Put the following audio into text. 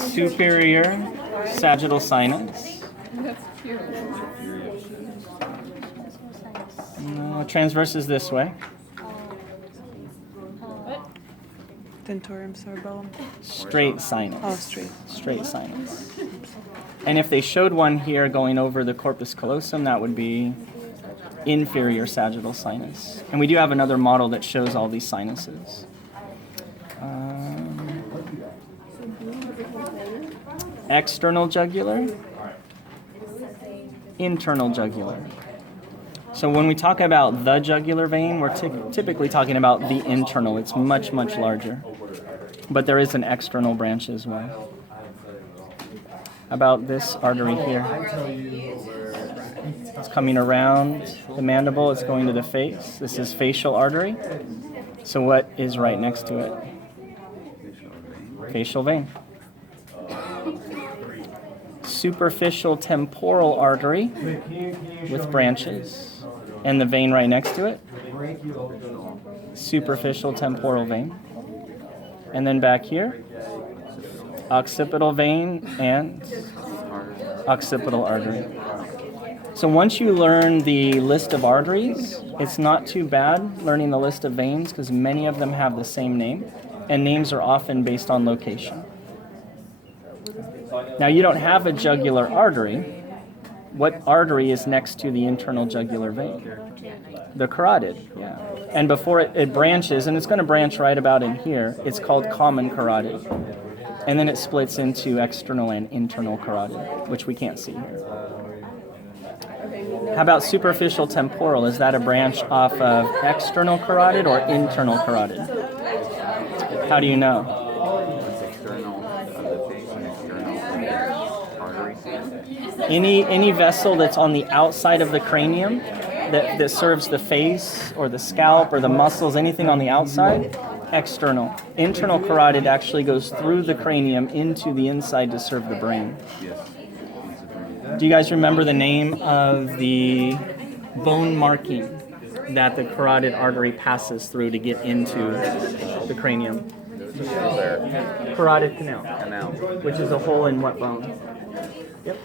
superior sagittal sinus. That's cute. Transverse is this way. Tentorium cerebellum. Straight sinus. Oh, straight. Straight sinus. And if they showed one here going over the corpus callosum, that would be inferior sagittal sinus. And we do have another model that shows all these sinuses. External jugular, internal jugular. So when we talk about the jugular vein, we're typically talking about the internal. It's much, much larger. But there is an external branch as well. About this artery here. It's coming around the mandible. It's going to the face. This is facial artery. So what is right next to it? Facial vein. Superficial temporal artery with branches. And the vein right next to it? Superficial temporal vein. And then back here, occipital vein and occipital artery. So once you learn the list of arteries, it's not too bad learning the list of veins because many of them have the same name, and names are often based on location. Now you don't have a jugular artery. What artery is next to the internal jugular vein? The carotid, yeah. And before it branches, and it's going to branch right about in here, it's called common carotid. And then it splits into external and internal carotid, which we can't see here. How about superficial temporal? Is that a branch off of external carotid or internal carotid? How do you know? Any vessel that's on the outside of the cranium that serves the face or the scalp or the muscles, anything on the outside, external. Internal carotid actually goes through the cranium into the inside to serve the brain. Do you guys remember the name of the bone marking that the carotid artery passes through to get into the cranium? Carotid canal. Which is a hole in what bone? Yep.